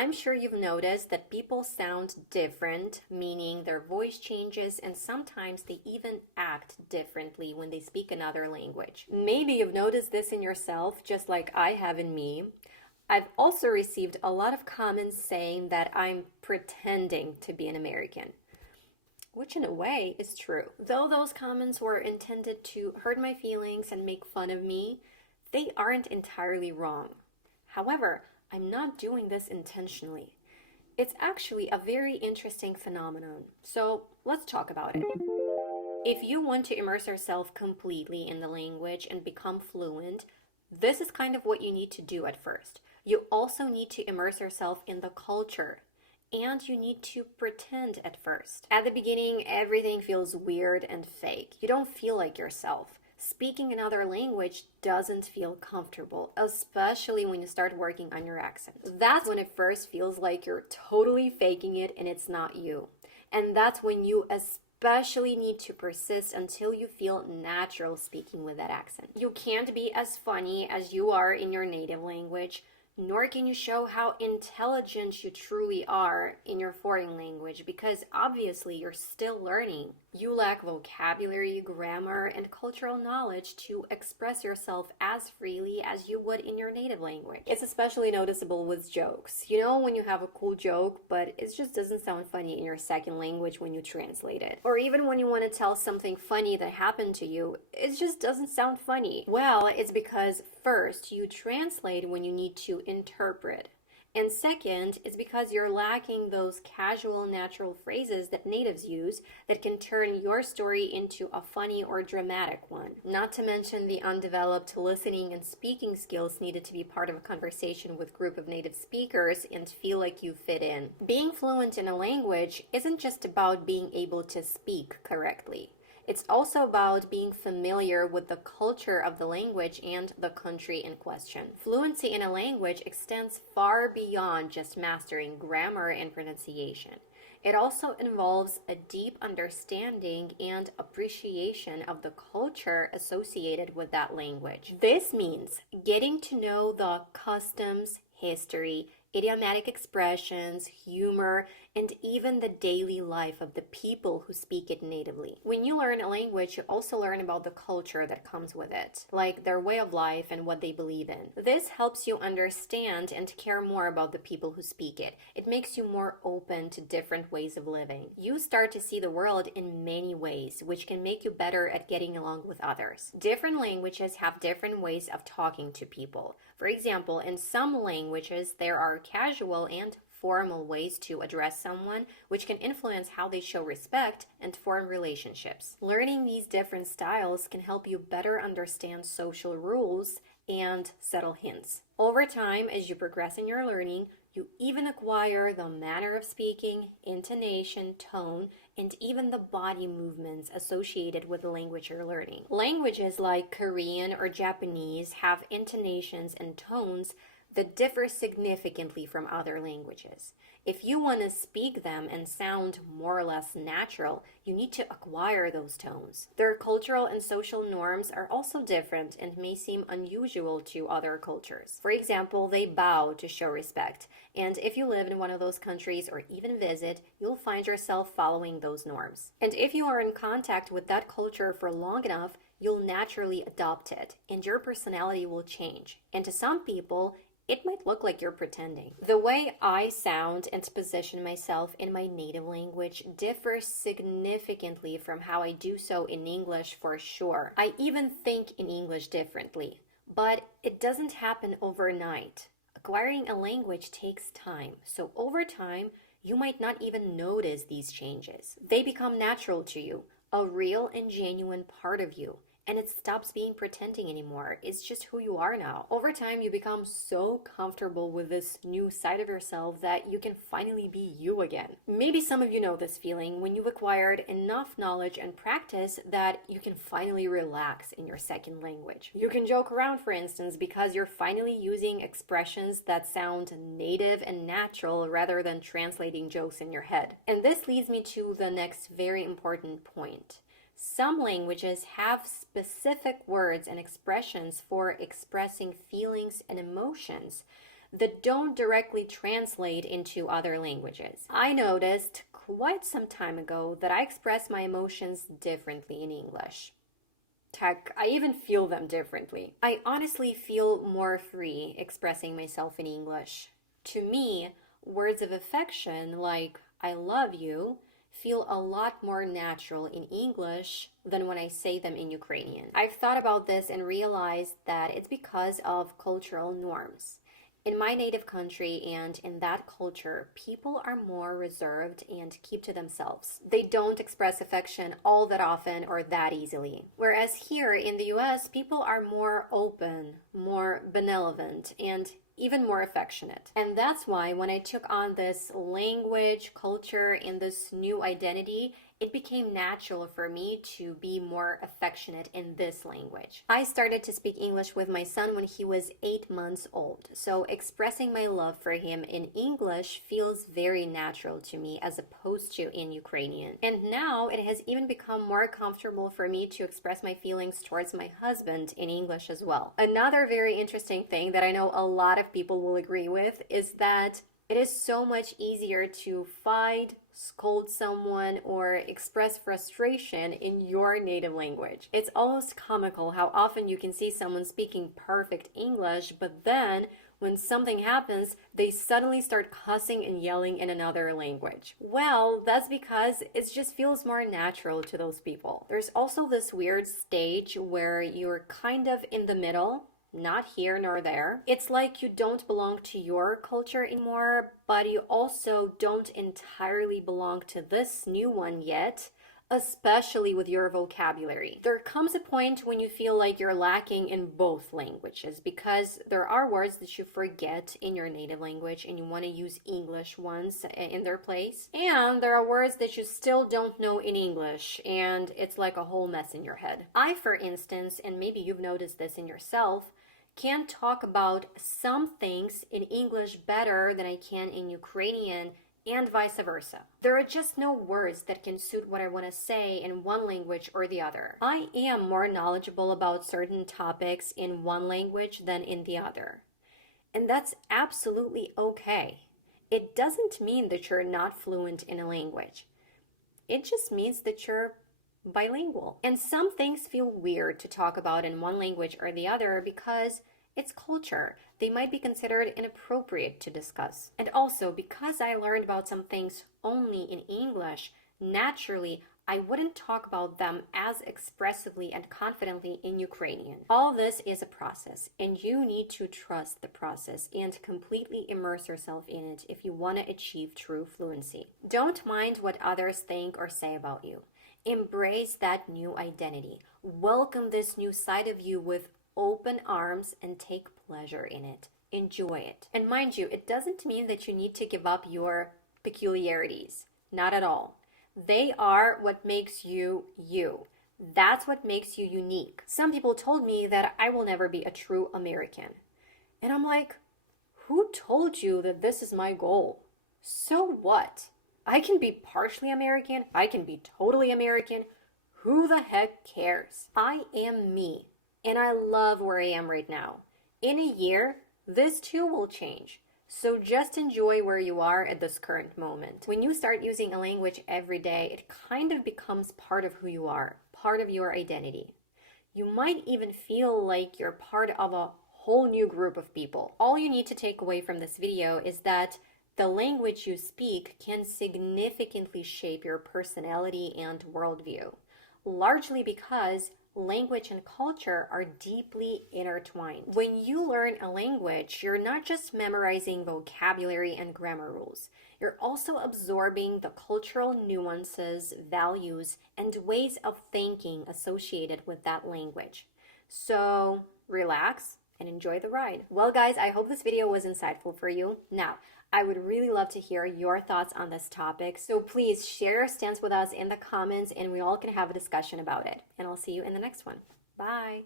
I'm sure you've noticed that people sound different, meaning their voice changes and sometimes they even act differently when they speak another language. Maybe you've noticed this in yourself, just like I have in me. I've also received a lot of comments saying that I'm pretending to be an American, which in a way is true. Though those comments were intended to hurt my feelings and make fun of me, they aren't entirely wrong. However, I'm not doing this intentionally. It's actually a very interesting phenomenon, so let's talk about it. If you want to immerse yourself completely in the language and become fluent, this is kind of what you need to do at first. You also need to immerse yourself in the culture, and you need to pretend at first. At the beginning, everything feels weird and fake. You don't feel like yourself. Speaking another language doesn't feel comfortable, especially when you start working on your accent. That's when it first feels like you're totally faking it and it's not you. And that's when you especially need to persist until you feel natural speaking with that accent. You can't be as funny as you are in your native language, nor can you show how intelligent you truly are in your foreign language because obviously you're still learning. You lack vocabulary, grammar, and cultural knowledge to express yourself as freely as you would in your native language. It's especially noticeable with jokes. You know when you have a cool joke, but it just doesn't sound funny in your second language when you translate it. Or even when you want to tell something funny that happened to you, it just doesn't sound funny. Well, it's because first, you translate when you need to interpret. And second, it's because you're lacking those casual, natural phrases that natives use that can turn your story into a funny or dramatic one. Not to mention the undeveloped listening and speaking skills needed to be part of a conversation with a group of native speakers and feel like you fit in. Being fluent in a language isn't just about being able to speak correctly. It's also about being familiar with the culture of the language and the country in question. Fluency in a language extends far beyond just mastering grammar and pronunciation. It also involves a deep understanding and appreciation of the culture associated with that language. This means getting to know the customs, history, idiomatic expressions, humor, and even the daily life of the people who speak it natively. When you learn a language, you also learn about the culture that comes with it, like their way of life and what they believe in. This helps you understand and care more about the people who speak it. It makes you more open to different ways of living. You start to see the world in many ways, which can make you better at getting along with others. Different languages have different ways of talking to people. For example, in some languages, there are casual and formal ways to address someone, which can influence how they show respect and form relationships. Learning these different styles can help you better understand social rules and subtle hints. Over time, as you progress in your learning, you even acquire the manner of speaking, intonation, tone, and even the body movements associated with the language you're learning. Languages like Korean or Japanese have intonations and tones that differ significantly from other languages. If you want to speak them and sound more or less natural, you need to acquire those tones. Their cultural and social norms are also different and may seem unusual to other cultures. For example, they bow to show respect, and if you live in one of those countries or even visit, you'll find yourself following those norms. And if you are in contact with that culture for long enough, you'll naturally adopt it, and your personality will change. And to some people, it might look like you're pretending. The way I sound and position myself in my native language differs significantly from how I do so in English for sure. I even think in English differently, but it doesn't happen overnight. Acquiring a language takes time, so over time, you might not even notice these changes. They become natural to you, a real and genuine part of you. And it stops being pretending anymore. It's just who you are now. Over time, you become so comfortable with this new side of yourself that you can finally be you again. Maybe some of you know this feeling when you've acquired enough knowledge and practice that you can finally relax in your second language. You can joke around, for instance, because you're finally using expressions that sound native and natural rather than translating jokes in your head. And this leads me to the next very important point. Some languages have specific words and expressions for expressing feelings and emotions that don't directly translate into other languages. I noticed quite some time ago that I express my emotions differently in English. Heck, I even feel them differently. I honestly feel more free expressing myself in English. To me, words of affection like I love you feel a lot more natural in English than when I say them in Ukrainian. I've thought about this and realized that it's because of cultural norms. In my native country and in that culture, people are more reserved and keep to themselves. They don't express affection all that often or that easily. Whereas here in the US, people are more open, more benevolent, and even more affectionate. And that's why when I took on this language, culture, and this new identity, it became natural for me to be more affectionate in this language. I started to speak English with my son when he was 8 months old, so expressing my love for him in English feels very natural to me as opposed to in Ukrainian. And now it has even become more comfortable for me to express my feelings towards my husband in English as well. Another very interesting thing that I know a lot of people will agree with is that it is so much easier to fight, scold someone, or express frustration in your native language. It's almost comical how often you can see someone speaking perfect English, but then when something happens, they suddenly start cussing and yelling in another language. Well, that's because it just feels more natural to those people. There's also this weird stage where you're kind of in the middle, not here nor there. It's like you don't belong to your culture anymore, but you also don't entirely belong to this new one yet, especially with your vocabulary. There comes a point when you feel like you're lacking in both languages because there are words that you forget in your native language and you want to use English ones in their place. And there are words that you still don't know in English and it's like a whole mess in your head. I, for instance, and maybe you've noticed this in yourself, can talk about some things in English better than I can in Ukrainian and vice versa. There are just no words that can suit what I want to say in one language or the other. I am more knowledgeable about certain topics in one language than in the other. And that's absolutely okay. It doesn't mean that you're not fluent in a language. It just means that you're bilingual. And some things feel weird to talk about in one language or the other because it's culture. They might be considered inappropriate to discuss. And also, because I learned about some things only in English, naturally, I wouldn't talk about them as expressively and confidently in Ukrainian. All this is a process, and you need to trust the process and completely immerse yourself in it if you want to achieve true fluency. Don't mind what others think or say about you. Embrace that new identity. Welcome this new side of you with open arms and take pleasure in it. Enjoy it. And mind you, it doesn't mean that you need to give up your peculiarities. Not at all. They are what makes you you. That's what makes you unique. Some people told me that I will never be a true American. And I'm like, who told you that this is my goal? So what? I can be partially American. I can be totally American. Who the heck cares? I am me, and I love where I am right now. In a year, this too will change. So just enjoy where you are at this current moment. When you start using a language every day, it kind of becomes part of who you are, part of your identity. You might even feel like you're part of a whole new group of people. All you need to take away from this video is that the language you speak can significantly shape your personality and worldview, largely because language and culture are deeply intertwined. When you learn a language, you're not just memorizing vocabulary and grammar rules. You're also absorbing the cultural nuances, values, and ways of thinking associated with that language. So relax and enjoy the ride. Well, guys, I hope this video was insightful for you. Now, I would really love to hear your thoughts on this topic, so please share your stance with us in the comments and we all can have a discussion about it. And I'll see you in the next one. Bye!